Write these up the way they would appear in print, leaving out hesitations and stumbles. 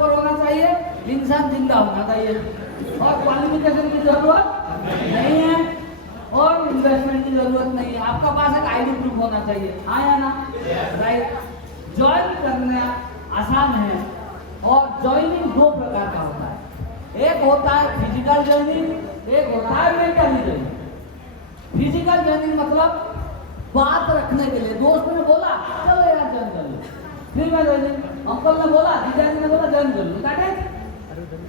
ऊपर होना चाहिए, इंसान जिंदा होना चाहिए, और क्वालिफिकेशन की जरूरत नहीं है, और इन्वेस्टमेंट की जरूरत नहीं है। आपका पास एक आईडी प्रूफ होना चाहिए, हाँ या ना? राइट। ज्वाइन करना आसान है, और ज्वाइनिंग दो प्रकार का होता है, एक होता है फिजिकल ज्वाइनिंग, एक होता है मेंटल ज्वाइनिंग। फिजिकल ज्वाइनिंग मतलब बात रखने के लिए, दोस्त ने बोला चलो यार ज्वाइन कर लो, फिर मैं ज्वाइनिंग, अंकल ने बोला, जीजा जी ने बोला ज्वाइन कर लो, that is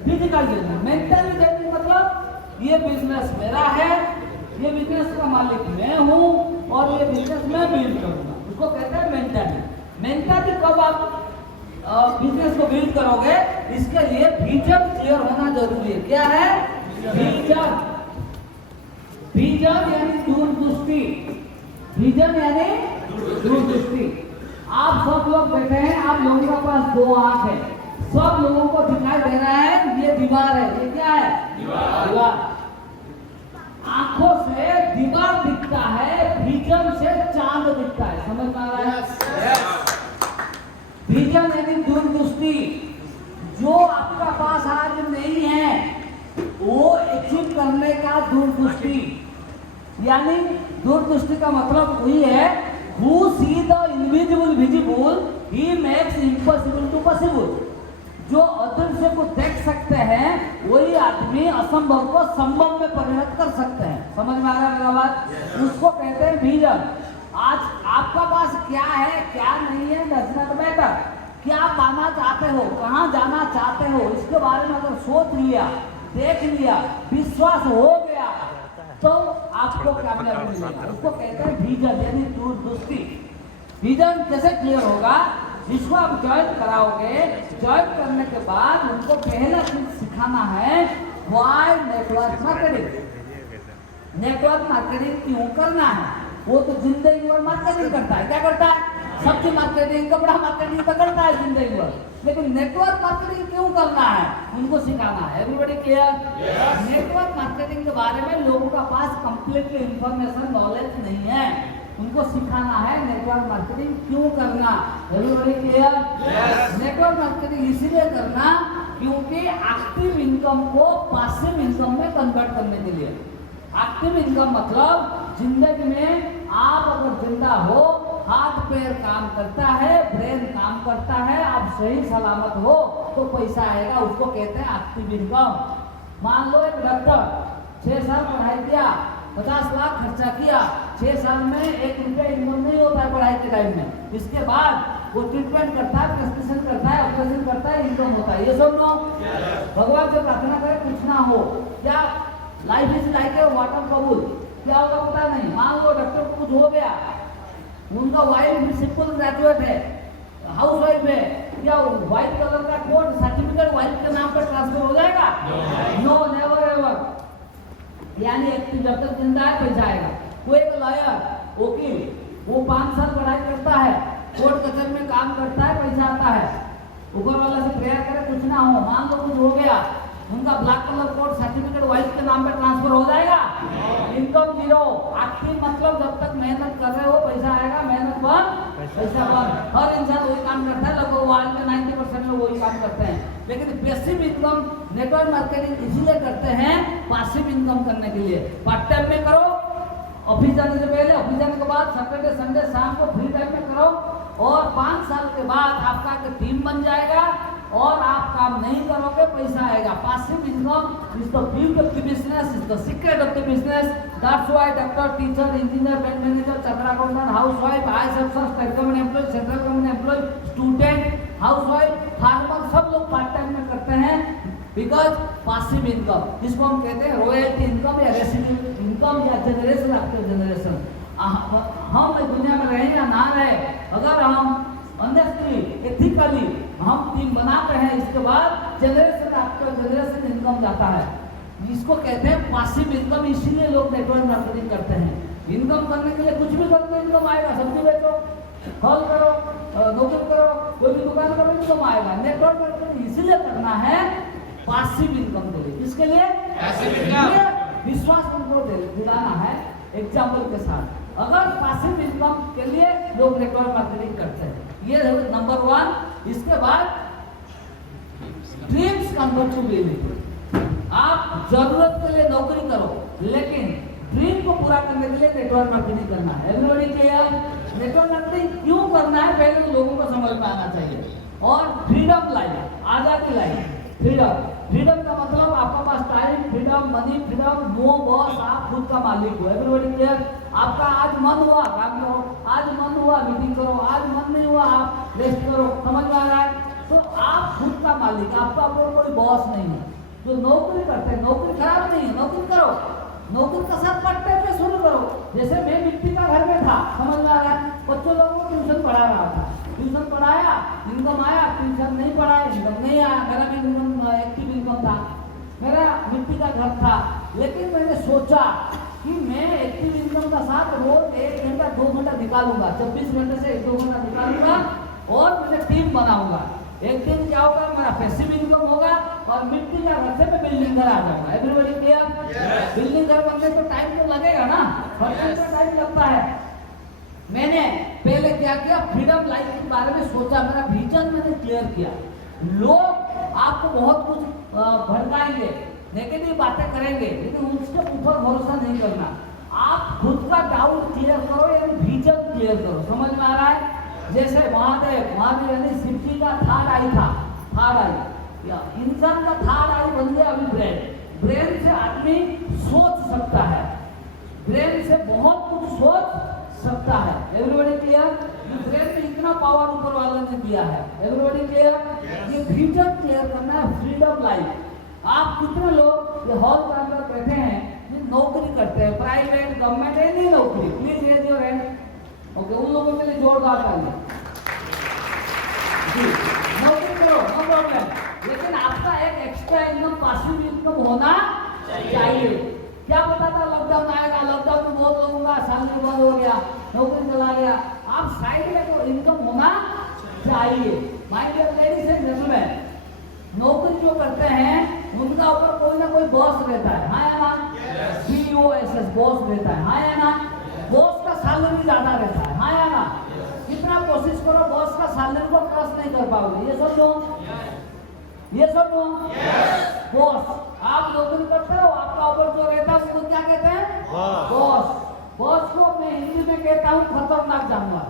physical joining. Mental joining मतलब ये बिजनेस मेरा है, ये बिजनेस का मालिक मैं हूँ, और ये बिजनेस मैं बिल्ड करूंगा, उसको कहते हैं मेंटली। मेंटली कब आप बिजनेस को बिल्ड करोगे, इसके लिए विजन क्लियर होना जरूरी है। क्या है? विजन। विजन यानी दूरदृष्टि, विजन यानी दूरदृष्टि। आप सब लोग बैठे हैं, आप लोगों के पास दो आंख है, सब लोगों को दिखाई दे रहा है ये दीवार है, ये क्या है? दीवार। आंखों से दीवार दिखता है, विजन से चांद दिखता है, समझ में आ रहा है? विजन यानी दूरदृष्टि। जो आपका पास आज नहीं है वो अचीव करने का दूरदृष्टि, यानी दूरदृष्टि का मतलब वही है, who see the invisible visible, he makes impossible to possible। जो अदृश्य को देख सकते हैं वही आदमी असंभव को संभव में परिणत कर सकते हैं। समझ में आ रहा है मेरा बात? उसको कहते हैं विजन। आज आपका पास क्या है क्या नहीं है, डज नॉट मैटर। क्या पाना चाहते हो, कहाँ जाना चाहते हो, इसके बारे में अगर सोच लिया, देख लिया, विश्वास हो गया, तो आपको कामयाबी मिलेगी। उसको कहते हैं विजन यानी दूरदृष्टि। विजन कैसे क्लियर होगा? जिसको आप ज्वाइन कराओगे, ज्वाइन करने के बाद उनको पहला चीज सिखाना है, why network marketing. Network marketing क्यों करना है? वो तो जिंदगी भर मार्केटिंग करता है, क्या करता है? सब्जी मार्केटिंग, कपड़ा मार्केटिंग तो करता है जिंदगी भर, लेकिन नेटवर्क मार्केटिंग क्यों करना है उनको सिखाना है। Everybody clear? नेटवर्क मार्केटिंग के बारे में लोगों का पास कंप्लीटली इंफॉर्मेशन नॉलेज नहीं है, उनको सिखाना है नेटवर्क मार्केटिंग क्यों करना। Everybody clear? नेटवर्क मार्केटिंग इसीलिए करना क्योंकि एक्टिव इनकम को पैसिव इनकम में कन्वर्ट करने के लिए। एक्टिव इनकम मतलब जिंदगी में आप अगर जिंदा हो, हाथ पैर काम करता है, ब्रेन काम करता है, आप सही सलामत हो तो पैसा आएगा, उसको कहते हैं एक्टिव इनकम। मान लो एक डॉक्टर 6 साल पढ़ाई किया, 50 लाख खर्चा किया, 6 साल में 1 रुपया इनकम नहीं होता है पढ़ाई के टाइम में। इसके बाद वो ट्रीटमेंट करता है, प्रेस्क्रिप्शन करता है, ऑपरेशन करता है, इनकम होता है। ये सब नो भगवान से प्रार्थना करें कुछ ना हो, क्या life is like a water bubble, क्या होगा पता नहीं। मान लो डॉक्टर को कुछ हो गया, उनका वाइफ सिंपल ग्रेजुएट है, हाउस वाइफ है, क्या व्हाइट कलर का कोट सर्टिफिकेट वाइफ के नाम पर ट्रांसफर हो जाएगा? No, never ever. यानी जब तक जिंदा है पैसा आएगा। कोई एक लॉयर, वकील, वो 5 साल पढ़ाई करता है, कोर्ट कचहरी में काम करता है, पैसा आता है। ऊपर वाला से प्रेयर करे कुछ ना हो, मान लो कुछ हो गया, उनका black colour coat certificate wife के नाम पर ट्रांसफर हो जाएगा? Income zero. एक्टिव मतलब जब तक मेहनत कर रहे हो पैसा आएगा, मेहनत बंद पैसा बंद। हर इंसान वही काम करता है, लगभग वर्ल्ड के 90% लोग वही काम करते हैं। लेकिन पैसिव इनकम नेटवर्क मार्केटिंग इसीलिए करते हैं, पैसिव इनकम करने के लिए। पार्ट टाइम में करो, ऑफिस जाने से पहले, ऑफिस जाने के बाद, सैटरडे संडे शाम को फ्री टाइम में करो, और 5 साल के बाद आपका टीम बन जाएगा और आप काम नहीं करोगे, पैसा आएगा। Passive income is the beauty of the business, is the secret of the business. That's why doctor, teacher, engineer, bank manager, chartered accountant, housewife, IAS अफसर, state government employ, central government employ, student, housewife, farmer, सब लोग part time में करते हैं, because passive income, जिसको हम कहते हैं रॉयल्टी इनकम या रेसिड्यूल इनकम या जनरेशन आफ्टर जनरेशन। हम दुनिया में रहे या ना रहे, अगर हम ऑनेस्टली, एथिकली हम टीम बनाते हैं, इसके बाद जनरेशन आफ्टर जनरेशन इनकम जाता है। इसको कहते हैं पैसिव इनकम। इसीलिए लोग नेटवर्क मार्केटिंग करते हैं। इनकम करने के लिए कुछ भी करते इनकम आएगा, सब्जी बेचो, फल करो, नौकरी करो, कोई भी दुकान करो, इनकम आएगा। नेटवर्क मार्केटिंग इसीलिए करना है पैसिव इनकम के लिए। किसके लिए? Passive income. विश्वास उनको दिलाना है एग्जाम्पल के साथ। अगर पैसिव इनकम के लिए लोग नेटवर्क मार्केटिंग करते हैं, ये नंबर 1। इसके बाद ड्रीम्स कन्वर्ट टू रियलिटी। आप जरूरत के लिए नौकरी करो, लेकिन ड्रीम को पूरा करने के लिए नेटवर्क मार्केटिंग करना है। Everybody clear? नेटवर्क मार्केटिंग क्यों करना है पहले तो लोगों को समझ में आना चाहिए। और फ्रीडम लाइफ, आजादी लाइफ, फ्रीडम। फ्रीडम का मतलब आपका पास time, freedom, money, freedom, no boss, आप खुद का मालिक हो। Everybody clear? आपका आज मन हुआ काम करो, आज मन हुआ मीटिंग करो, आज मन नहीं हुआ आप रेस्ट करो। समझ में आ रहा है? तो आप खुद का मालिक, आपका कोई बॉस नहीं है। जो नौकरी करते हैं, नौकरी खराब नहीं है, नौकरी करो, नौकरी का साथ पार्ट टाइम में शुरू करो। जैसे मैं मिट्टी का घर में था, समझ में आ रहा है? बच्चों लोगों को ट्यूशन पढ़ा रहा था, ट्यूशन पढ़ाया, इनकम आया, ट्यूशन नहीं पढ़ाया, इनकम नहीं आया। मेरा भी इनकम एक्टिव इनकम था, मेरा मिट्टी का घर था। लेकिन मैंने सोचा कि मैं एक्टिव इनकम का साथ रोज 1 घंटा 2 घंटा निकालूंगा, 24 घंटे से 1-2 घंटा निकालूंगा और मैंने टीम बनाऊंगा। एक दिन क्या होगा, मेरा पैसिव इनकम होगा और मिट्टी का घर से मैं बिल्डिंग घर आ जाऊंगा। Everybody clear? बिल्डिंग घर बनने तो टाइम तो लगेगा ना, टाइम लगता है। मैंने पहले क्या किया, फ्रीडम लाइफ के बारे में सोचा, मेरा विजन मैंने क्लियर किया। लोग आपको बहुत कुछ भड़काएंगे, नेगेटिव बातें करेंगे, लेकिन उसके ऊपर भरोसा नहीं करना। आप खुद का डाउट क्लियर करो, यानी विजन क्लियर करो। समझ में आ रहा है? जैसे महादेव यानी शिव जी का थर्ड आई था, थर्ड आई, या इंसान का थर्ड आई बन गया अभी ब्रेन। ब्रेन से आदमी सोच सकता है, ब्रेन से बहुत कुछ सोच सकता है। Everybody clear? ब्रेन में इतना पावर ऊपर वाला ने दिया है। Everybody clear? ये विजन क्लियर करना है, फ्रीडम लाइफ। आप कितने लोग ये हॉल के अंदर बैठे हैं, ये नौकरी करते हैं, प्राइवेट, गवर्नमेंट, एनी नौकरी? Please raise your hand. Okay, उन लोगों के लिए जोरदार तालियां। जी, नौकरी करो, नो प्रॉब्लम, लेकिन आपका एक एक्स्ट्रा इनकम, पासिव इनकम होना चाहिए। क्या पता था लॉकडाउन आएगा, लॉकडाउन में बहुत लोगों का सैलरी बंद हो गया, नौकरी चला गया। आप साइड में तो इनकम होना चाहिए। My dear ladies and gentleman, नौकरी जो करते हैं उनका ऊपर कोई ना कोई बॉस रहता है, हाँ या ना? BOSS बॉस रहता है, हाँ या ना? बॉस का सैलरी ज्यादा रहता है, हाँ या ना? कितना कोशिश करो बॉस का सैलरी को क्रॉस नहीं कर पाओगे। ये सब लोग, ये सब लोग बॉस, आप नौकरी करते हो, आपका ऊपर जो रहता है उसको क्या कहते हैं? बॉस। बॉस को मैं हिंदी में कहता हूँ खतरनाक जानवर।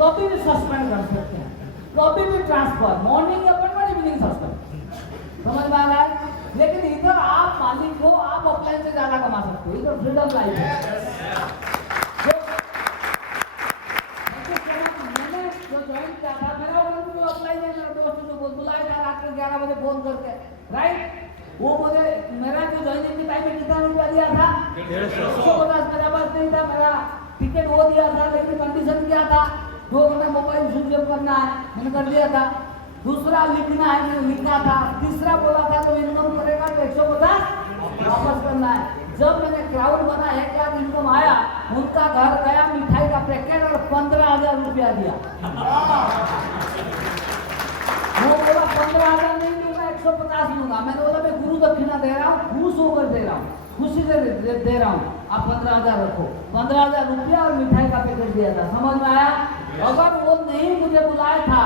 कभी भी सस्पेंड कर सकते हैं, कभी भी transfer, morning appointment, evening suspend. समझ में आ रहा है? लेकिन इधर आप मालिक हो, आप ऑफलाइन से ज्यादा कमा सकते हो, इधर फ्रीडम लाइफ है। मैंने जो ज्वाइन किया था, मेरा ऑफलाइन है, मेरा दोस्त जो बुलाया था रात में 11 बजे फोन करके, राइट? वो मुझे मेरा जो ज्वाइनिंग के टाइम में कितना रुपया दिया था? 150। मेरा पास नहीं था, मेरा टिकट वो दिया था, लेकिन कंडीशन क्या था, 2 घंटे मोबाइल स्विच ऑफ करना है, मैंने कर दिया था। दूसरा लिखना है, मैंने लिखा था। तीसरा बोला था तो इनकम करेगा तो 150 वापस करना है। जब मैंने क्राउड बना, 1 लाख इनकम आया, उनका घर गया, मिठाई का पैकेट और 15,000 रुपया दिया। वो बोला 15,000 नहीं दूंगा, 150 दूंगा। मैंने बोला मैं गुरु दक्षिणा दे रहा हूँ, खुश होकर दे रहा हूँ, खुशी से दे रहा हूँ, आप 15,000 रखो। 15,000 रुपया और मिठाई का पैकेट दिया था। समझ में आया? अगर वो नहीं मुझे बुलाया था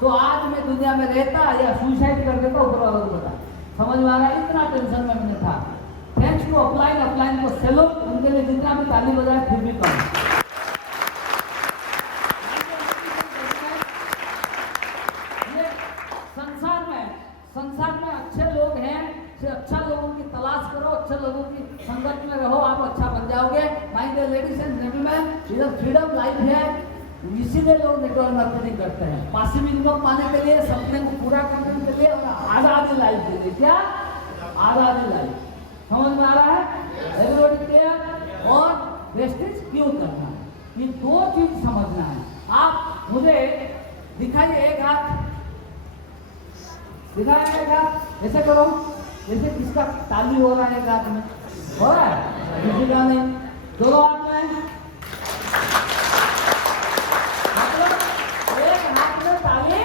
तो आज मैं दुनिया में रहता या सुसाइड कर देता, ऊपर वाला को बता। समझ में आ रहा है? इतना टेंशन में मैंने था। थैंक्स टू अपलाइन को सैल्यूट, उनके लिए जितना भी ताली बजाए फिर भी कम। ये संसार में अच्छे लोग हैं, अच्छा लोगों की तलाश करो, अच्छे लोगों की संगत में रहो, आप अच्छा बन जाओगे। My dear ladies and gentleman, इधर फ्रीडम लाइफ है, इसीलिए लोग नेटवर्क मार्केटिंग करते हैं, पासिव इनकम पाने के लिए, सपने को पूरा करने के लिए, आजादी लाइफ के लिए। क्या? आजादी लाइफ। समझ में आ रहा है? Everybody clear? और वेस्टेज क्यों करना है, ये 2 चीज समझना है। आप मुझे दिखाइए, एक हाथ दिखाएगा, एक हाथ ऐसे करो, जैसे किसका ताली हो रहा है, एक हाथ में हो रहा है, किसी का नहीं, दोनों हाथ में। मतलब एक हाथ में ताली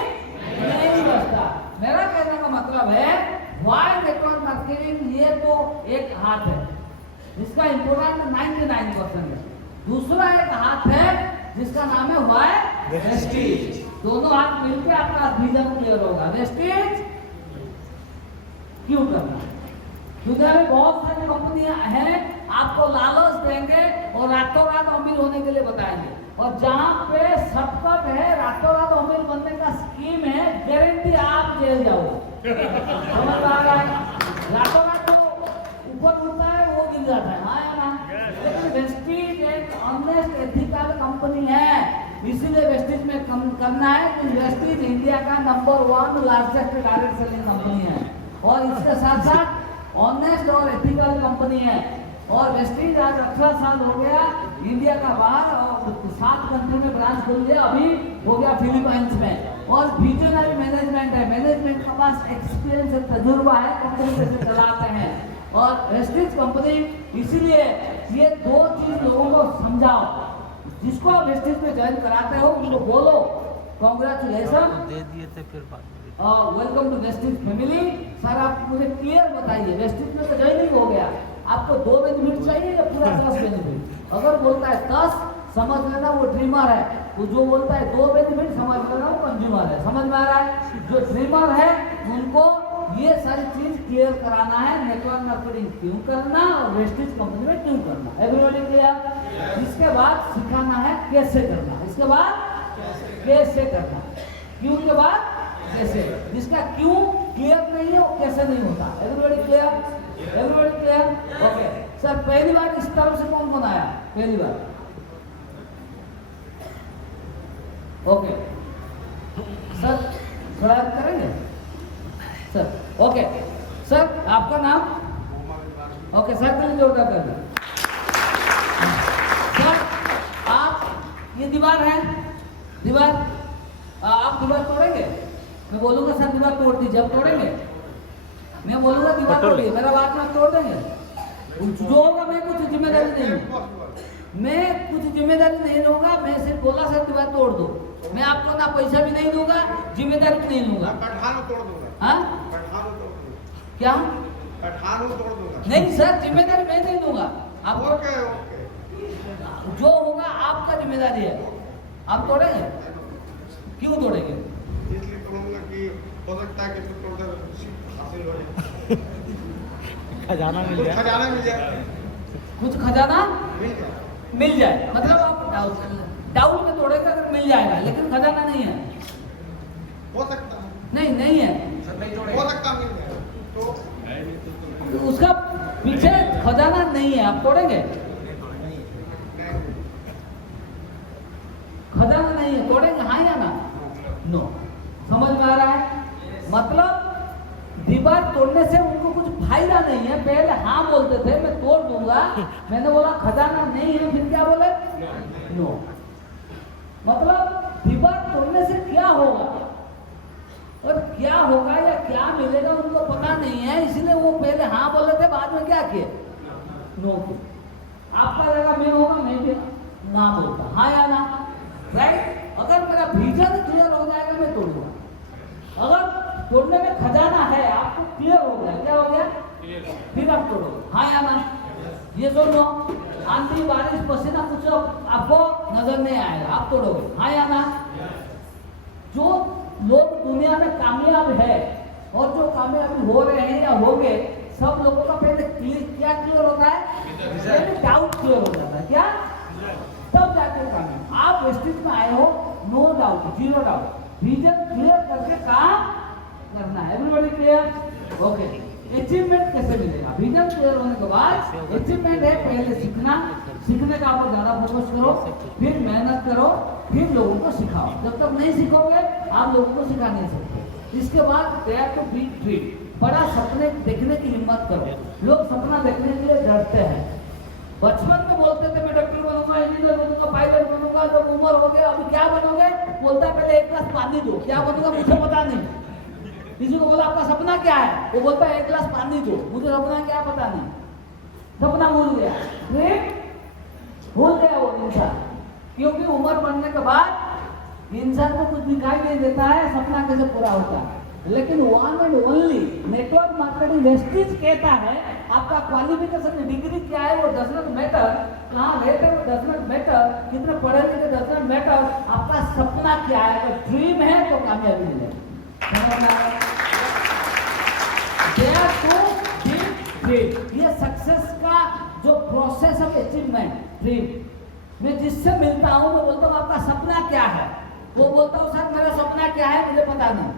नहीं बजता। मेरा कहने का मतलब है, वाई नेटवर्क मार्केटिंग, ये तो एक हाथ है जिसका इंपोर्टेंट 99% है। दूसरा एक हाथ है जिसका नाम है वाई वेस्टेज। दोनों हाथ मिलके आपका विजन क्लियर होगा। वेस्टेज क्यों करना? दुनिया में बहुत सारी कंपनियां हैं, आपको लालच देंगे और रातों रात अमीर होने के लिए बताएंगे, और जहां पे शॉर्टकट है, रातों रात अमीर बनने का स्कीम है, गारंटी आप जेल जाओगे। समझ आ रहा है? रातों रात तो ऊपर उठता है वो गिर जाता है, हाँ या ना? लेकिन वेस्टेज एक ऑनेस्ट एथिकल कंपनी है, इसीलिए वेस्टेज में करना है कि वेस्टेज इंडिया का number 1 largest direct selling company है, और इसके साथ साथ ऑनेस्ट और एथिकल कंपनी है। और वेस्टेज आज 18 साल हो गया इंडिया का बाहर, और 7 कंट्री में ब्रांच खुल गया, अभी हो गया फिलीपाइंस में, और विजनरी मैनेजमेंट है, मैनेजमेंट के पास एक्सपीरियंस है, तजुर्बा है, कंपनी कैसे चलाते हैं। और वेस्टेज कंपनी इसीलिए ये 2 चीज लोगों को समझाओ, जिसको आप वेस्टेज में ज्वाइन कराते हो उनको बोलो कांग्रेचुलेशन, दे दिए थे फिर बाद में welcome to wastage family. Sir आप मुझे क्लियर बताइए, वेस्टेज में तो ज्वाइनिंग हो गया, आपको 2 बेनिफिट चाहिए या पूरा 10 बेनिफिट? अगर बोलता है 10, समझ लेना वो ड्रीमर है, तो जो बोलता है 2 बेनिफिट समझ लेना वो कंज्यूमर है। समझ में आ रहा है? जो ड्रीमर है उनको ये सारी चीज क्लियर कराना है, नेटवर्क मार्केटिंग क्यों करना और वेस्टेज कंपनी में क्यों करना, एवरीबॉडी क्लियर? इसके बाद सिखाना है कैसे करना, इसके बाद कैसे करना, क्यों के बाद कैसे। जिसका क्यों क्लियर नहीं है वो कैसे नहीं होता। Everybody clear? Everybody clear? Okay sir, पहली बार इस तरफ से कौन कौन आया? पहली बार? ओके सर, थोड़ा करेंगे सर? ओके सर, आपका नाम? ओके सर, तो जोरदार कर दीजिए सर। आप ये दीवार है, दीवार आप दीवार तोड़ेंगे? मैं बोलूंगा सर दीवार तोड़ दीजिए, अब तोड़ेंगे? मैं बोलूंगा दीवार तोड़िए, मेरा बात में आप तोड़ देंगे? जो होगा मैं कुछ जिम्मेदारी नहीं लूंगा, मैं कुछ जिम्मेदारी नहीं लूंगा, मैं सिर्फ बोला सर दीवार तोड़ दो, मैं आपको ना पैसा भी नहीं दूंगा, जिम्मेदारी भी नहीं लूंगा। तोड़ दूंगा। हाँ क्या? तोड़ दूंगा। नहीं सर, जिम्मेदारी मैं नहीं दूंगा आपको, ओके। जो होगा आपका जिम्मेदारी है। आप तोड़ेंगे? क्यों तोड़ेंगे? इसलिए तोड़ूंगा कि हो सकता है कि तो तोड़कर हासिल हो जाए, खजाना मिल कुछ जाए, खजाना मिल जाए, कुछ खजाना मिल जाए। मिल जाए, मतलब आप डाउट में तोड़ेगा अगर मिल जाएगा, लेकिन खजाना नहीं है। हो सकता है, नहीं है, हो सकता मिल जाए तो उसका पीछे खजाना नहीं है, आप तोड़ेंगे? खजाना नहीं है, तोड़ेंगे हाँ या ना? नो। समझ में आ रहा है? मतलब दीवार तोड़ने से उनको कुछ फायदा नहीं है। पहले हाँ बोलते थे मैं तोड़ दूंगा, मैंने बोला खजाना नहीं है, फिर क्या बोले? नो। मतलब दीवार तोड़ने से क्या होगा और क्या होगा या क्या मिलेगा उनको पता नहीं है, इसलिए वो पहले हाँ बोले थे, बाद में क्या किए? नो किए। आपका लगा मैं होगा, मैं भी ना बोलता, हाँ या ना? राइट? अगर मेरा विजन क्लियर हो जाएगा मैं तोड़ूंगा। अगर तोड़ने में खजाना है, आपको क्लियर हो गया, क्या हो गया? फिर आप तोड़ो, हाँ या ना? ये दोनों आंधी बारिश पसीना कुछ आपको नजर नहीं आएगा, आप तोड़ोगे, हाँ या ना? जो लोग दुनिया में कामयाब है और जो कामयाबी हो रहे हैं या हो गए, सब लोगों का पहले क्या क्लियर होता है? पहले डाउट क्लियर हो जाता है, क्या? तब जाके काम। आप वेस्टेज में आए हो, no doubt, 0 doubt, vision clear करके काम करना है। Everybody clear? ओके। अचीवमेंट कैसे मिलेगा? विजन क्लियर होने के बाद अचीवमेंट है पहले सीखना, सीखने का आप ज्यादा फोकस करो, फिर मेहनत करो, फिर लोगों को सिखाओ। जब तक नहीं सीखोगे आप लोगों को सिखा नहीं सकते। इसके बाद डेयर टू बी ड्रीम, बड़ा सपने देखने की हिम्मत करो। लोग सपना देखने के लिए डरते हैं। बचपन में बोलते थे मैं डॉक्टर बनूंगा, इंजीनियर बनूंगा, पायलट बनूंगा, जब उम्र हो गया अभी क्या बनोगे? बोलता है पहले 1 गिलास पानी दो, क्या बनूंगा मुझे पता नहीं। किसी को बोला आपका सपना क्या है? वो बोलता है 1 गिलास पानी दो, मुझे सपना क्या पता नहीं, सपना भूल गया। भूल गया वो इंसान, क्योंकि उम्र बढ़ने के बाद इंसान को कुछ दिखाई नहीं देता है, सपना कैसे पूरा होता है। लेकिन one and only network marketing Vestige कहता है आपका क्वालिफिकेशन डिग्री क्या है वो डज नॉट मैटर, कहाँ रहते हो डज नॉट मैटर, कितने पढ़े लिखे डज नॉट मैटर, आपका सपना क्या है। अगर ड्रीम है तो कामयाबी मिलेगी। ये सक्सेस का जो प्रोसेस ऑफ अचीवमेंट ड्रीम। मैं जिससे मिलता हूँ मैं बोलता हूँ आपका सपना क्या है, वो बोलता हूँ सर मेरा सपना क्या है मुझे पता नहीं,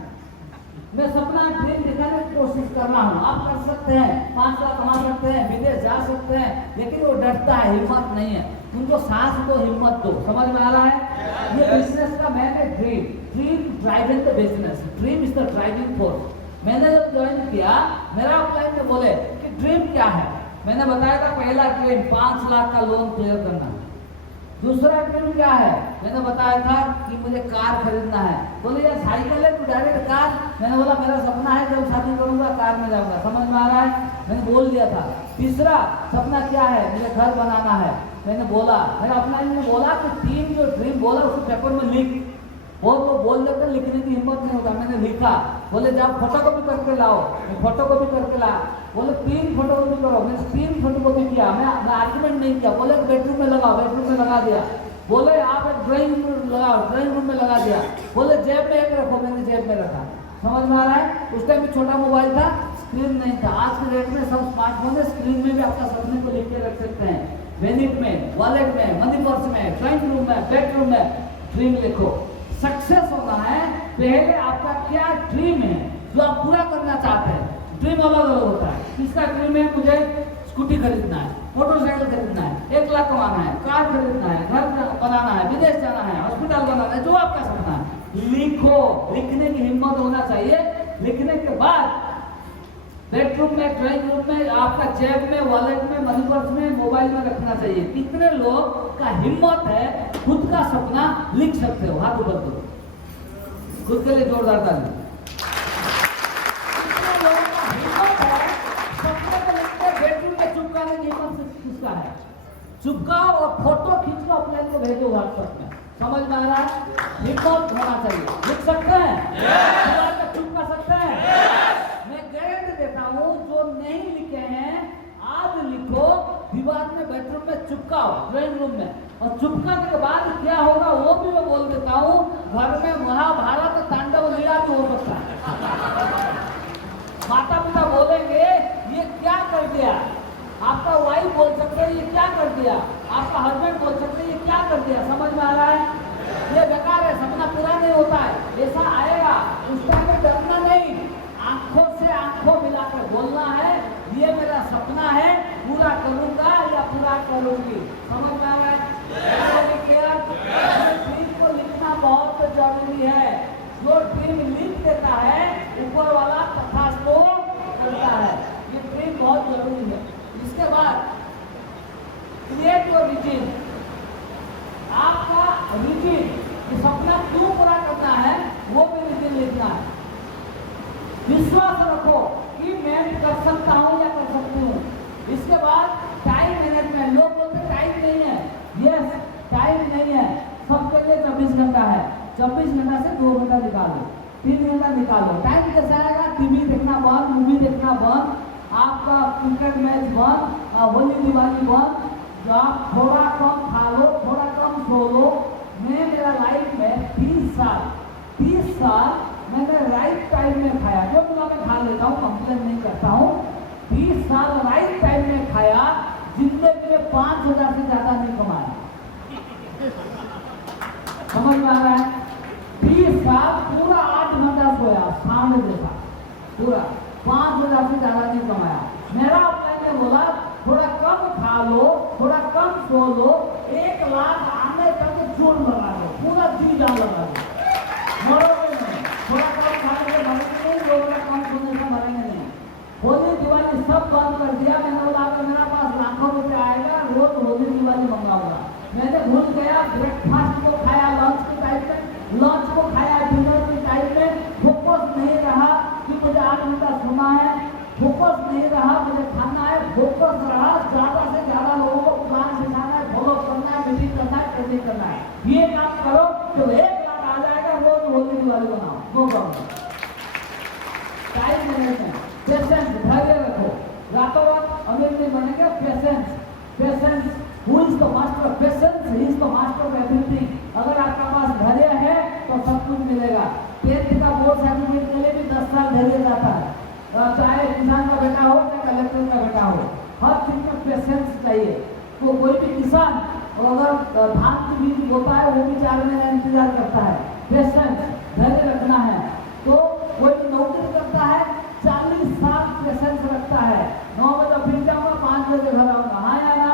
मैं सपना ड्रीम दिखाने की कोशिश कर रहा हूँ। आप कर सकते हैं, 5 लाख कमा सकते हैं, विदेश जा सकते हैं, लेकिन वो डरता है, हिम्मत नहीं है। उनको सांस दो, हिम्मत दो। समझ में आ रहा है? ये बिजनेस का मैन है dream. Dream driving the business, dream is the driving force. मैंने जब ज्वाइन किया मेरा अपलाइन में बोले कि ड्रीम क्या है, मैंने बताया था पहला ड्रीम 5 लाख का लोन क्लियर करना। दूसरा ड्रीम क्या है, मैंने बताया था कि मुझे कार खरीदना है। बोले यार साइकिल है तू डायरेक्ट कार, मैंने बोला मेरा सपना है जब शादी करूंगा कार में जाऊंगा। समझ में आ रहा है? मैंने बोल दिया था। तीसरा सपना क्या है, मुझे घर बनाना है, मैंने बोला, मैंने अपना ने बोला कि 3 जो ड्रीम बोला उसको पेपर में लिख। वो तो बोल देकर लिखने की हिम्मत नहीं होता, मैंने लिखा। बोले जाओ फोटोकॉपी करके लाओ, फोटोकॉपी करके ला। बोले 3 फोटोकॉपी करो, मैंने 3 फोटोकॉपी किया। मैं आर्ग्यूमेंट नहीं किया। बोले बेडरूम में लगाओ, बेडरूम में लगा दिया। बोले आप एक ड्राइंग रूम लगाओ, ड्राइंग रूम में लगा दिया। बोले जेब में एक रखो, मैंने जेब में रखा। समझ में आ रहा है? उस टाइम भी छोटा मोबाइल था, स्क्रीन नहीं था। आज के डेट में सब स्मार्टफोन है, स्क्रीन में भी आपका सपने को लिख के रख सकते हैं। वेनिट में, वॉलेट में, मनी पर्स में, ड्राइंग रूम में, बेडरूम में ड्रीम लिखो। सक्सेस होना है पहले आपका क्या ड्रीम है जो आप पूरा करना चाहते हैं। ड्रीम अलग अलग होता है। किसका ड्रीम है मुझे स्कूटी खरीदना है, मोटरसाइकिल खरीदना है, 1 लाख कमाना है, कार खरीदना है, घर बनाना है, विदेश जाना है, हॉस्पिटल बनाना है, जो आपका सपना है लिखो। लिखने की हिम्मत होना चाहिए। लिखने के बाद बेडरूम में, ड्राइंग रूम में, आपका जेब में, वॉलेट में, मनी पर्स में, मोबाइल में रखना चाहिए। कितने लोग का हिम्मत है खुद का सपना लिख सकते हो? हाथ ऊपर दो, खुद के लिए जोरदार ताली। कितने लोगों का हिम्मत है सपने को लिखते बेडरूम में चिपकाने की हिम्मत किसका है? चिपकाओ और फोटो खींच कर अपने को भेजो व्हाट्सएप में। समझ में आ रहा है? हिम्मत होना चाहिए। लिख सकते हैं? चिपका सकते हैं? मैं गारंटी देता हूँ जो नहीं लिखे हैं आज लिखो, दीवार में, बेडरूम में चिपकाओ, ड्राइंग रूम में। और चिपकाने के बाद क्या होगा वो भी मैं बोल देता हूँ। घर में महाभारत तांडव लीला भी हो सकता है। माता पिता बोलेंगे ये क्या कर दिया, आपका वाइफ बोल सकते हैं ये क्या कर दिया, आपका हस्बैंड बोल सकते हैं ये क्या कर दिया। समझ में आ रहा है? ये बेकार है, सपना पूरा नहीं होता है। ऐसा आएगा, उस टाइम में डरना नहीं, आंखों से आंखों मिलाकर बोलना है ये मेरा सपना है, पूरा करूंगा या पूरा करूंगी। समझ में आ रहा है? ड्रीम को लिखना बहुत जरूरी है। जो ड्रीम लिख देता है ऊपर वाला तथास्तु करता है। ये ड्रीम बहुत जरूरी है। इसके बाद क्रिएट योर विजन। आपका विजन, सपना क्यों पूरा करना है वो भी विजन लिखना है। विश्वास रखो कि मैं कर सकता हूँ या कर सकती हूँ। इसके बाद टाइम मैनेजमेंट। लोग बोलते टाइम नहीं है, यस टाइम नहीं है, सबके लिए 24 घंटा है। 24 घंटा से 2 घंटा निकालो, 3 घंटा निकालो। टाइम कैसे आएगा? टीवी देखना बंद, मूवी देखना बंद, आपका क्रिकेट मैच बंद, होली दिवाली बंद। जो आप थोड़ा कम खा लो, थोड़ा कम सो लो। मैं मेरा लाइफ में 30 साल मैंने राइट टाइम में खाया। जो पूरा मैं खा लेता हूँ, कंप्लेन नहीं करता हूँ। 30 साल राइट टाइम में खाया, जिंदगी में 5,000 से ज्यादा नहीं कमाया। समझ में आ रहा है? 30 साल पूरा 8 घंटा सोया, सांड जैसा पूरा, 5,000 से ज्यादा नहीं कमाया। मेरा अपने ने बोला थोड़ा कम खा लो, थोड़ा कम सो लो, 1 लाख आने तक जोर लगा लो, पूरा जी जान लगा लो, मरोगे नहीं। थोड़ा कम खाने से मरेंगे नहीं, थोड़ा कम सोने से मरेंगे नहीं। होली दिवाली सब बंद कर दिया। मैंने बोला मेरा पास लाखों रुपए आएगा, रोज होली दिवाली मंगाऊंगा। मैंने भूल गया, ब्रेकफास्ट को खाया लंच के टाइम में, लंच को खाया डिनर के टाइम में। फोकस नहीं रहा कि मुझे 8 घंटा सोना है, फोकस नहीं रहा मुझे खाना है, फोकस रहा ज्यादा से ज्यादा लोगों को प्लान सिखाना है, फॉलो करना है, मीटिंग करना है, ट्रेनिंग करना है। ये काम करो तो 1 लाख आ जाएगा। रोज होली दिवाली बनाओ, नो प्रॉब्लम। चाहे किसान का बेटा हो चाहे कलेक्टर का बेटा हो, हर चीज में पेशेंस चाहिए। तो कोई भी किसान अगर धान की बीज बोता है वो भी 4 महीने इंतजार करता है, पेशेंस धैर्य रखना है। तो कोई भी नौकरी करता है 40 साल पेशेंस रखता है। 9 बजे ऑफिस जाऊंगा, 5 बजे घर आऊंगा, हाँ या ना,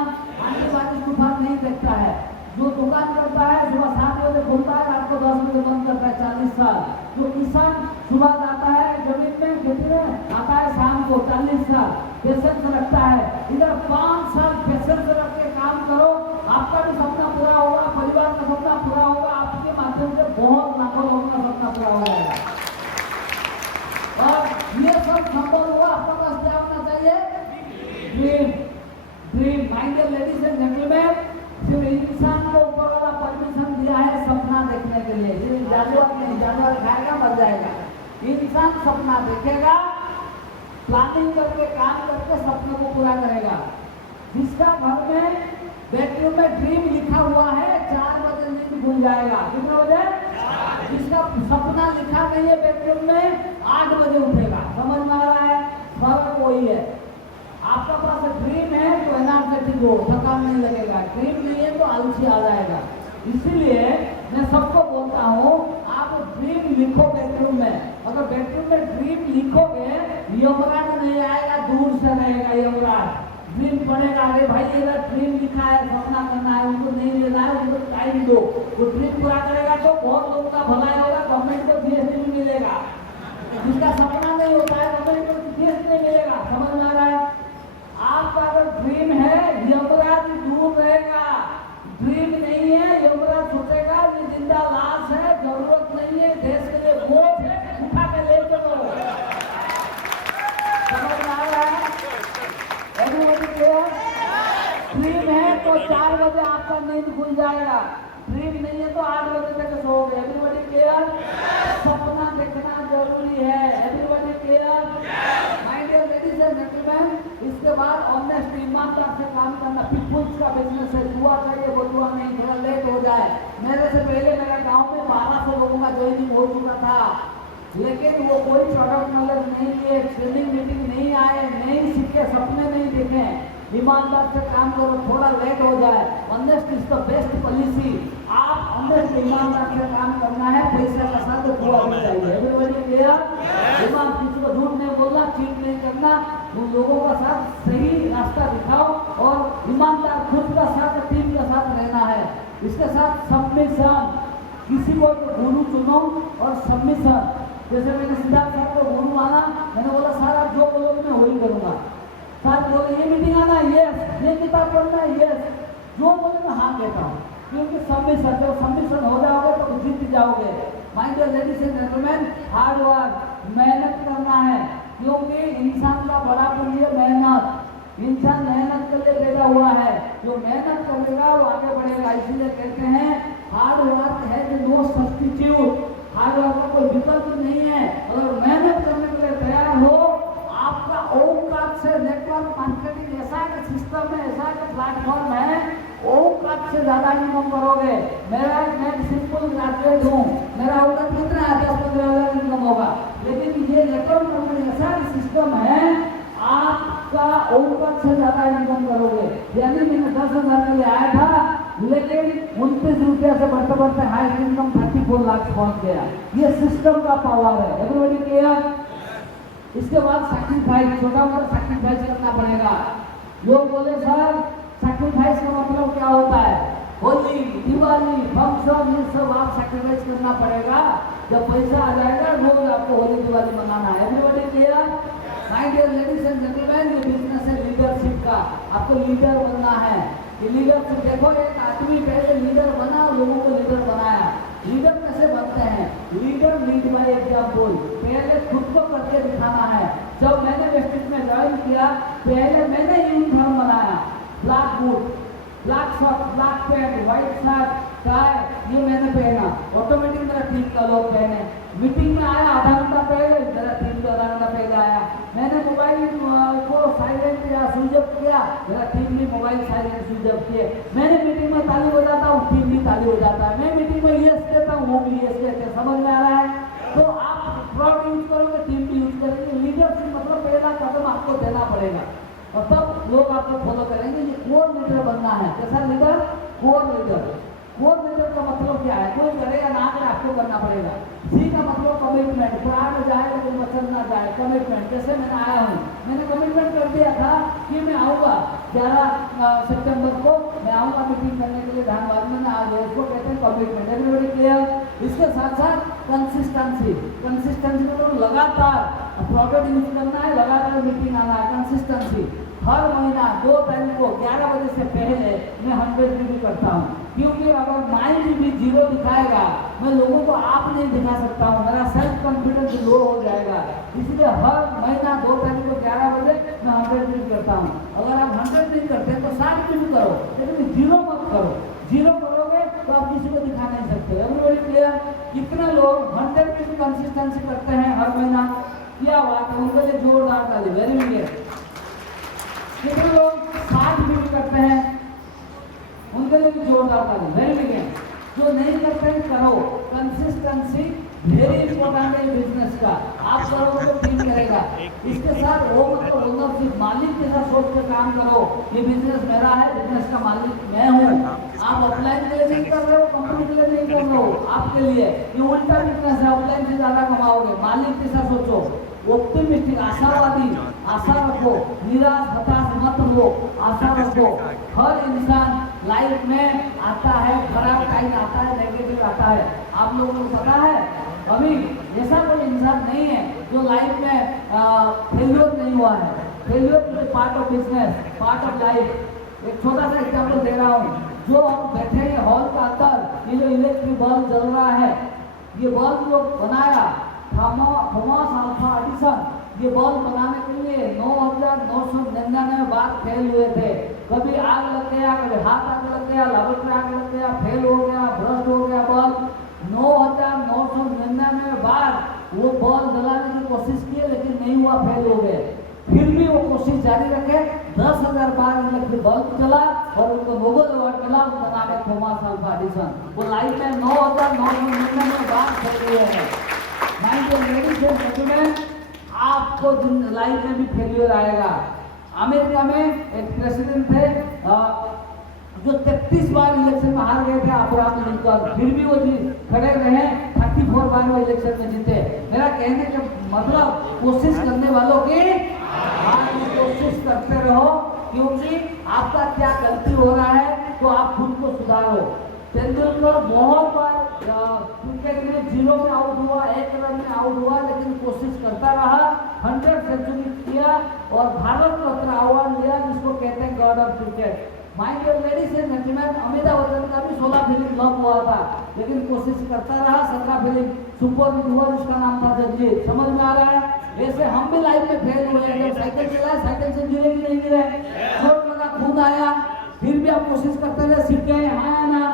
आने बारिश तूफान नहीं देखता है। जो दुकान करता है सुबह 7 बजे खुलता है, रात को 10 बजे बंद करता है, 40 साल। जो किसान सुबह जाता है जमीन में खेती में, आता है शाम को, 40 साल पेशेंस रखता है। इधर 5 साल पेशेंस रख के काम करो, आपका भी सपना पूरा होगा, परिवार का सपना पूरा होगा, आपके माध्यम से बहुत लाखों लोगों का सपना पूरा हो जाएगा। और ये सब संभव हुआ, आपके पास क्या होना चाहिए? Dream. Dream. My dear ladies and gentleman, सिर्फ इंसान को ऊपर वाला परमिशन दिया है सपना देखने के लिए। सिर्फ जानवर नहीं, जानवर खाएगा मर जाएगा, इंसान सपना देखेगा, प्लानिंग करके काम करके सपने को पूरा करेगा। जिसका घर में बेडरूम में ड्रीम लिखा हुआ है 4 बजे नींद भूल जाएगा। कितने बजे? जिसका सपना लिखा नहीं है बेडरूम में 8 बजे उठेगा। समझ में आ रहा है? फर्क वही है। आपका पास ड्रीम है तो एनर्जेटिक हो, थकान नहीं लगेगा। ड्रीम नहीं है तो आलसी आ जाएगा। इसीलिए मैं सबको बोलता हूँ, आप ड्रीम लिखो बेडरूम में। अगर बेडरूम में ड्रीम लिखोगे, यमराज नहीं आएगा, दूर से रहेगा यमराज। ड्रीम पड़ेगा, अरे भाई ये ड्रीम लिखा है, सपना करना है, उनको नहीं लेना है, उनको टाइम दो। वो ड्रीम पूरा करेगा तो बहुत लोगों का भलाई होगा, गवर्नमेंट को जीएसटी भी मिलेगा। जिसका सपना नहीं होता है गवर्नमेंट को जीएसटी नहीं मिलेगा। समझ में आ रहा है? आपका अगर ड्रीम है, यमराज दूर रहेगा। ड्रीम नहीं है, यमराज सोचेगा ये जिंदा लाश है, जरूरत नहीं है, देश के लिए वोट है, उठा के ले चलो। समझ में आ रहा है? ड्रीम है तो 4 बजे आपका नींद खुल जाएगा। ड्रीम नहीं है तो 8 बजे तक सोओगे। Everybody clear? सपना देखना जरूरी है। Everybody clear? My dear ladies and gentleman, इसके बाद ऑनेस्ट ईमानदार से काम करना। पीपुल्स का बिजनेस है, दुआ चाहिए, वो दुआ नहीं, थोड़ा लेट हो जाए। मेरे से पहले मेरे गांव में 1200 लोगों का ज्वाइनिंग हो चुका था, लेकिन वो कोई प्रोडक्ट नॉलेज नहीं लिए, ट्रेनिंग मीटिंग नहीं आए, नहीं सीखे, सपने नहीं देखे। ईमानदार से काम करो, थोड़ा लेट हो जाए। Honest is the best policy. आप ऑनेस्ट ईमानदार से काम करना है, पैसा का साथ दुआ भी चाहिए। Everybody clear? ईमान, किसी को झूठ नहीं बोलना, चीट नहीं करना, उन लोगों का साथ सही रास्ता दिखाओ और ईमानदार खुद का साथ, टीम का साथ रहना है। इसके साथ सबमिशन, किसी को गुरु चुनो और सबमिशन। जैसे मैंने सिद्धार्थ साहब को गुरु माना, मैंने बोला सर आप जो बोलोगे मैं वही करूंगा। सर बोले ये मीटिंग आना, यस, ये किताब पढ़ना, यस, जो बोले मैं हाँ कहता हूँ। क्योंकि सबमिशन, जब सबमिशन हो जाओगे तो जीत जाओगे। My dear ladies and gentleman, hard work, मेहनत करना है, क्योंकि इंसान का बड़ा पुण्य मेहनत। इंसान मेहनत कर ले पैदा हुआ है, जो मेहनत करेगा वो आगे बढ़ेगा। इसीलिए कहते हैं हार्ड वर्क है नो सब्स्टिट्यूट। हार्ड वर्क का कोई विकल्प नहीं है। अगर मेहनत करने के लिए तैयार हो, आपका औकात से नेटवर्क मार्केटिंग ऐसा एक सिस्टम है, ऐसा एक प्लेटफॉर्म है, औकात से ज्यादा इनकम करोगे। मैं सिंपल ग्रेजुएट हूँ, मेरा औकात कितना है? 10-15 इनकम होगा, लेकिन ये नेटवर्क कंपनी ऐसा सिस्टम है, आपका औकात से ज्यादा इनकम करोगे। यानी मैंने 10,000 के लिए आया था, लेकिन 29 रुपया से बढ़ते बढ़ते हाईएस्ट इनकम 34 लाख पहुंच गया। ये सिस्टम का पावर है। Everybody clear? इसके बाद सैक्रिफाइस, छोटा मोटा सैक्रिफाइस करना पड़ेगा। लोग बोले सर सैक्रिफाइस का मतलब क्या होता है? होली, दिवाली, फंक्शन, ये सब आप सैक्रिफाइस करना पड़ेगा। जब पैसा आ जाएगा रोज आपको होली दिवाली मनाना है। Everybody clear? My dear ladies and gentleman, ये बिजनेस है लीडरशिप का। आपको लीडर बनना है। लीडर देखो, एक आदमी पहले लीडर बना और लोगों को लीडर बनाया। लीडर कैसे बनते हैं? Leader lead by example. पहले खुद को करके दिखाना है। जब मैंने वेस्टिज में ज्वाइन किया, पहले मैंने यूनिफॉर्म बनाया, black boot, black shirt, black pant, white shirt, tie, ये मैंने पहना। ऑटोमेटिक मेरा टीम का लोग पहने। मीटिंग में आया आधा घंटा पहले, मेरा टीम को आधा घंटा पहले आया। मैंने मोबाइल को साइलेंट किया, स्विच ऑफ किया, मेरा टीम भी मोबाइल साइलेंट स्विच ऑफ किए। मैंने मीटिंग में ताली हो जाता हूँ, टीम भी ताली हो जाता है। मैं मीटिंग में यस कहता हूँ, वो भी यस कहते हैं। समझ में आ रहा है? तो आप फ्रॉड यूज करोगे, टीम भी यूज करेंगे। लीडरशिप मतलब फ्रीडम आपको देना पड़ेगा और तब लोग आपको फॉलो करेंगे। ये कोर लीडर बनना है। कैसा leader? Core leader. Core leader का मतलब क्या है? कोई करेगा ना करे, आपको करना पड़ेगा। सी का मतलब कमिटमेंट, प्राण में जाए लेकिन वचन ना जाए, कमिटमेंट। जैसे मैंने आया हूँ, मैंने कमिटमेंट कर दिया था कि मैं आऊँगा 11 सितंबर को, मैं आऊँगा मीटिंग करने के लिए धनबाद में, मैं आ गया। इसको कहते हैं कमिटमेंट। Everybody clear? इसके साथ साथ कंसिस्टेंसी। कंसिस्टेंसी मतलब लगातार प्रोडक्ट यूज करना है, लगातार मीटिंग आना है। कंसिस्टेंसी हर महीना 2 तारीख को 11 बजे से पहले मैं 100 रिव्यू करता हूँ, क्योंकि अगर माइंड भी 0 दिखाएगा, मैं लोगों को आप नहीं दिखा सकता हूँ, मेरा सेल्फ कॉन्फिडेंस लो हो जाएगा। इसलिए हर महीना 2 तारीख को 11 बजे मैं 100 रिव्यू करता हूँ। अगर आप 100 नहीं करते तो 60 रिव्यू करो, लेकिन 0 मत करो। 0 करोगे तो आप किसी को दिखा नहीं सकते। Everybody clear? कितने लोग 100 की कंसिस्टेंसी करते हैं हर महीना? क्या बात है, उनके लिए जोरदार ताली। Very good. कितने लोग 60 भी करते हैं? उनके लिए भी जोरदार ताली। Very good. जो नहीं करते हैं करो। कंसिस्टेंसी वेरी इंपॉर्टेंट है बिजनेस का। आप करोगे तो ठीक रहेगा। इसके साथ वो मतलब ओनरशिप, मालिक के साथ सोच के काम करो। ये बिजनेस मेरा है, बिजनेस का मालिक मैं हूँ। आप ऑफलाइन के लिए नहीं कर रहे हो, कंपनी के लिए नहीं कर रहे हो, आपके लिए। ये उल्टा बिजनेस है, ऑफलाइन से ज्यादा कमाओगे। मालिक के साथ सोचो, ऑप्टिमिस्टिक, आशावादी, आशा रखो, निराश हताश मत हो, आशा रखो। हर इंसान लाइफ में आता है, खराब टाइम आता है, नेगेटिव आता है। आप लोगों को पता है, अभी ऐसा कोई इंसान नहीं है जो लाइफ में फेल्योर नहीं हुआ है। Failure is part of business, part of life. एक छोटा सा एग्जाम्पल दे रहा हूँ। जो हम बैठे हैं हॉल का अंदर, ये जो इलेक्ट्रिक बल्ब जल रहा है, ये बल्ब जो बनाया थॉमस अल्वा एडिसन, ये बल्ब बनाने के लिए 9,999 बार फेल हुए थे। कभी आग लग गया, कभी हाथ आग लग गया, लाभट में आग लग गया, फेल हो गया, भ्रष्ट हो गया बल्ब। 9,999 बार वो बल्ब जलाने की कोशिश की, लेकिन नहीं हुआ, फेल हो गए। फिर भी वो कोशिश जारी रखे। 10,000 बार इलेक्ट्रिक बल्ब चला और उनको नोबेल अवार्ड मिला। उनका नाम है थॉमस अल्वा एडिसन। वो लाइफ में 9,999 बार फेल हुए हैं। लेडीज एंड जेंटलमैन, आपको लाइफ में भी फेलियर आएगा। अमेरिका में एक प्रेसिडेंट थे जो 33 बार इलेक्शन में हार गए थे, अब्राहम लिंकन। फिर भी वो खड़े रहे, 34 बार वो इलेक्शन में जीते। मेरा कहने का मतलब, कोशिश करने वालों की कोशिश करते रहो, क्योंकि आपका क्या गलती हो रहा है तो आप खुद को सुधारो। तेंदुलकर बहुत बार क्रिकेट में 0 में आउट हुआ, 1 रन में आउट हुआ, लेकिन कोशिश करता रहा, 100 सेंचुरी किया और भारत रत्न अवार्ड लिया, जिसको कहते हैं god of cricket. My dear ladies and gentleman, Amitabh Bachchan का भी 16 फिल्म फ्लॉप हुआ था, लेकिन कोशिश करता रहा, 17 फिल्म सुपर हिट हुआ, जिसका नाम था जगजीत। समझ में आ रहा है? ऐसे हम भी लाइफ में फेल हुए हैं। जब साइकिल चलाए, साइकिल से गिरे कि नहीं गिरे? चोट लगा, खून आया, फिर भी आप कोशिश करते रहे, सीख गए, हाँ या ना?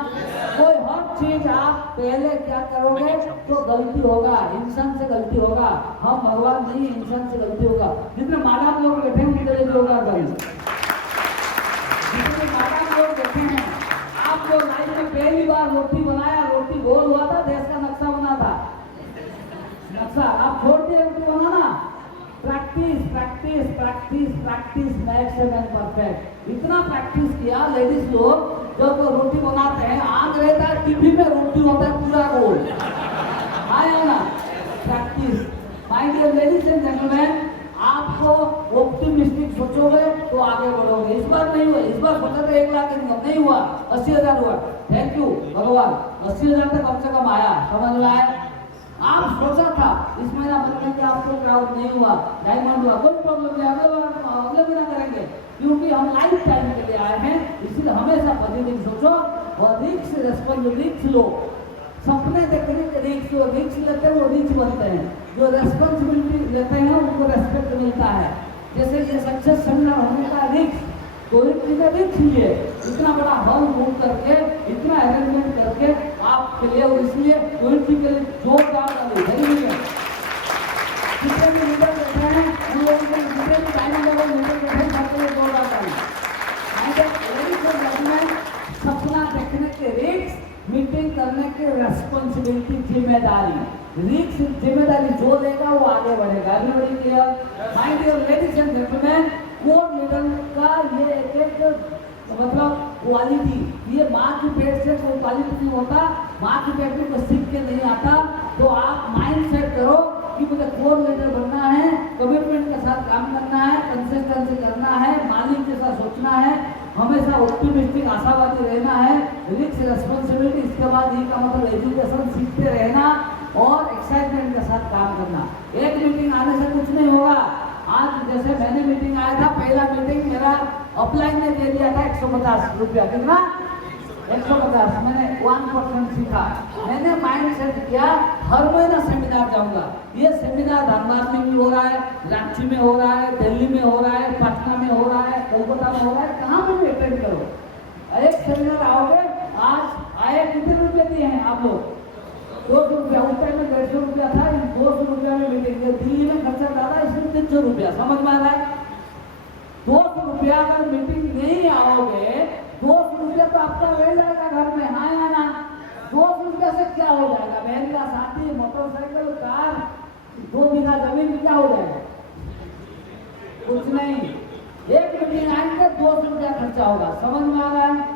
कोई हर चीज आप पहले क्या करोगे तो गलती होगा, इंसान से गलती होगा। हम भगवान नहीं, इंसान से गलती होगा। जितने महान लोग बैठे हैं उनके लिए होगा गलती। जितने महान लोग बैठे हैं, आपको लाइफ में पहली बार रोटी बनाया, रोटी गोल हुआ था, देश का नक्शा बना था। नक्शा आप छोड़ दिए रोटी बनाना। Practice practice practice practice makes a man perfect. इतना प्रैक्टिस किया लेडीज लोग, जब वो रोटी बनाते हैं, आग रहता है, टिफी में रोटी होता है पूरा गोल, आया ना? Practice. My dear ladies and gentleman, आपको ऑप्टिमिस्टिक सोचोगे तो आगे बढ़ोगे। इस बार नहीं हुआ, इस बार सोचा था 1 लाख इनकम, नहीं हुआ, 80,000 हुआ। थैंक यू भगवान, 80,000 तक कम से कम आया। समझ में आया? आप सोचा था इस महीना बनने के, आपको क्राउड नहीं हुआ, डायमंड हुआ, कोई प्रॉब्लम नहीं, अगले महीना करेंगे, क्योंकि हम लाइफ टाइम के लिए आए हैं। इसलिए हमेशा पॉजिटिव सोचो और रिस्क रिस्क लो। सपने देखने के रिस्क लेते हैं, वो रिच बनते हैं। जो रेस्पॉन्सिबिलिटी लेते हैं उनको रेस्पेक्ट मिलता है। जैसे ये सक्सेस सेमिनार होने का रिस्क, कोई चीज़ें रिस्क लिए, इतना बड़ा हॉल बुक करके, इतना अरेंजमेंट करके आपके लिए, इसलिए कोई चीज के लिए जोरदार डाली नहीं है। जितने भी लीडर बैठे हैं, उन लोगों के जितने भी टाइम लेवल लीडर बैठे हैं, सबके लिए जोरदार डाली। सपना देखने के रिस्क, मीटिंग करने की रेस्पॉन्सिबिलिटी, जिम्मेदारी। रिस्क जिम्मेदारी जो लेगा वो आगे बढ़ेगा। Everybody clear? My dear ladies and gentleman, core leader का ये एक मतलब क्वालिटी, ये माँ की पेट से कोई क्वालिटी नहीं होता, माँ की पेट में कोई सीख के नहीं आता। तो आप माइंड सेट करो कि मुझे कोर लीडर बनना है, कमिटमेंट के साथ काम करना है, कंसिस्टेंसी करना है, मालिक के साथ सोचना है, हमेशा ऑप्टिमिस्टिक आशावादी रहना है, रिस्क रेस्पॉन्सिबिलिटी, इसके बाद ये का मतलब एजुकेशन सीखते रहना और एक्साइटमेंट के साथ काम करना। एक मीटिंग आने से कुछ नहीं होगा। आज जैसे मैंने मीटिंग आया था, पहला मीटिंग मेरा ऑफलाइन में दे दिया था 150 रुपया। कितना? 150। मैंने 1% सीखा। मैंने माइंड सेट किया हर महीना सेमिनार जाऊंगा। ये सेमिनार धनबाद में भी हो रहा है, रांची में हो रहा है, दिल्ली में हो रहा है, पटना में हो रहा है, कोलकाता में हो रहा है, कहाँ पर भी अटेंड करो। एक सेमिनार आओगे, आज आए कितने रुपये दिए हैं आप लोग? 200 रुपया। उस टाइम में 150 रुपया था, 200 रुपया में मीटिंग। दिल्ली में खर्चा ज्यादा, इसमें 300 रुपया। समझ में आ रहा है? 200 रुपया अगर मीटिंग नहीं आओगे, 200 रुपया तो आपका ले जाएगा घर में, हाँ या ना? 200 रुपया से क्या हो जाएगा? बहन का साथी, मोटरसाइकिल, कार, 2 बीघा जमीन में क्या हो जाएगा? कुछ नहीं। एक मीटिंग आएंगे 200 रुपया खर्चा होगा। समझ में आ रहा है?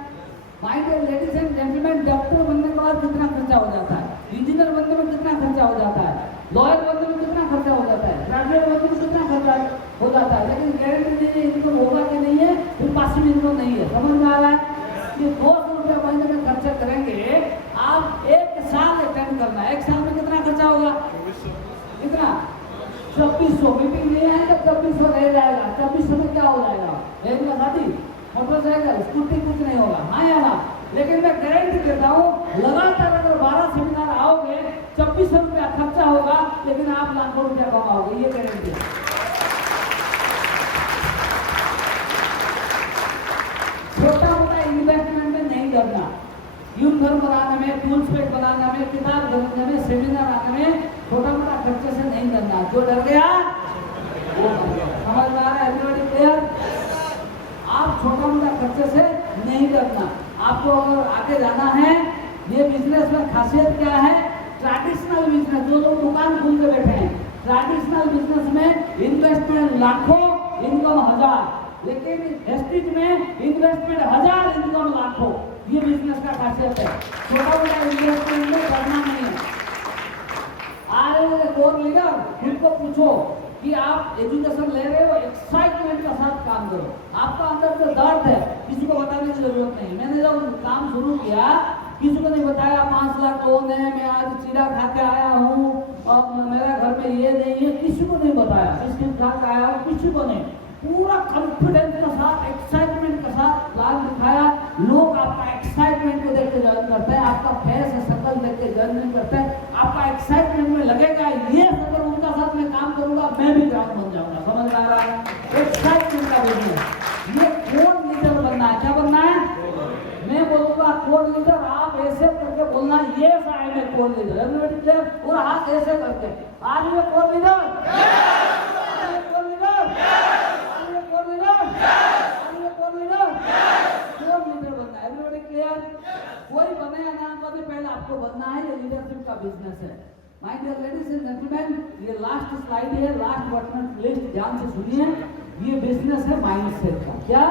My dear ladies and gentleman, doctor बनने के बाद कितना खर्चा हो जाता है, इंजीनियर बनने में कितना खर्चा हो जाता है, लॉयर बनने में कितना खर्चा हो जाता है, ग्रेजुएट बनने में कितना खर्चा हो जाता है, लेकिन गारंटी नहीं है इनकम होगा कि नहीं है, फिर पासिव इनकम नहीं है। समझ में आ रहा है? ये 200 रुपया महीने में खर्चा करेंगे, आप 1 साल अटेंड करना है। 1 साल में कितना खर्चा होगा? कितना? 2400। मीटिंग नहीं आएगा, 2400 रह जाएगा। 2400 में क्या हो जाएगा? बहन का शादी, मोटरसाइकिल, स्कूटी, कुछ नहीं होगा, हाँ या ना? लेकिन मैं गारंटी देता हूँ, लगातार अगर 12 सेमिनार आओगे, 2400 रुपया खर्चा होगा, लेकिन आप लाखों रुपया कमाओगे, ये गारंटी है। छोटा मोटा इन्वेस्टमेंट में नहीं करना। यूनिफॉर्म बनाने में, टूल्स पेट बनाने में, किताब खरीदने में, सेमिनार आने में छोटा मोटा खर्चे से नहीं करना। जो डर गया वो मर गया। समझ में आ रहा है? Everybody clear? आप छोटा मोटा खर्चे से नहीं करना। आपको अगर आगे जाना है, ये बिजनेस में खासियत क्या है? ट्रेडिशनल बिजनेस, जो लोग दुकान खोल के बैठे हैं, ट्रेडिशनल बिजनेस में इन्वेस्टमेंट लाखों, इनकम 1000, लेकिन हेस्टिज में इन्वेस्टमेंट 1000, इनकम लाखों। ये बिजनेस का खासियत है। छोटा मोटा इन्वेस्टमेंट में करना नहीं है। आ रहे हो कोर लीडर, उनको पूछो कि आप एजुकेशन ले रहे हो, एक्साइटमेंट के साथ काम करो। आपका अंदर जो दर्द है, किसी को बताने की जरूरत नहीं। मैंने जब काम शुरू किया, किसी को नहीं बताया 5 लाख लोन है, मैं आज चीरा खा के आया हूँ और मेरा घर में ये नहीं है, किसी को नहीं बताया। बिस्किट खा के आया हूँ, किसी को नहीं। पूरा कॉन्फिडेंस के साथ, एक्साइटमेंट के साथ प्लान दिखाया। लोग आपका एक्साइटमेंट को देख के ज्वाइन करते हैं, आपका फेस है शक्ल देख के ज्वाइन नहीं करते हैं। आपका एक्साइटमेंट में लगेगा ये अगर उनका साथ में काम करूंगा, मैं भी ग्राउंड बन जाऊंगा। समझ आ रहा है? एक्साइटमेंट का बिजनेस। ये कोर लीडर बनना है। क्या बनना है? मैं बोलूंगा कोर लीडर, आप ऐसे करके बोलना, ये I am core leader. Everybody clear? पूरा हाथ ऐसे करके, आज ये core leader, core leader, core leader बनना है। Everybody clear? कोई बने या ना बने, पहले आपको बनना है। ये लीडरशिप का बिजनेस है। My dear ladies and gentleman, ये लास्ट स्लाइड है, लास्ट बट नॉट लीस्ट, ध्यान से सुनिए। ये बिजनेस है माइंडसेट का। क्या?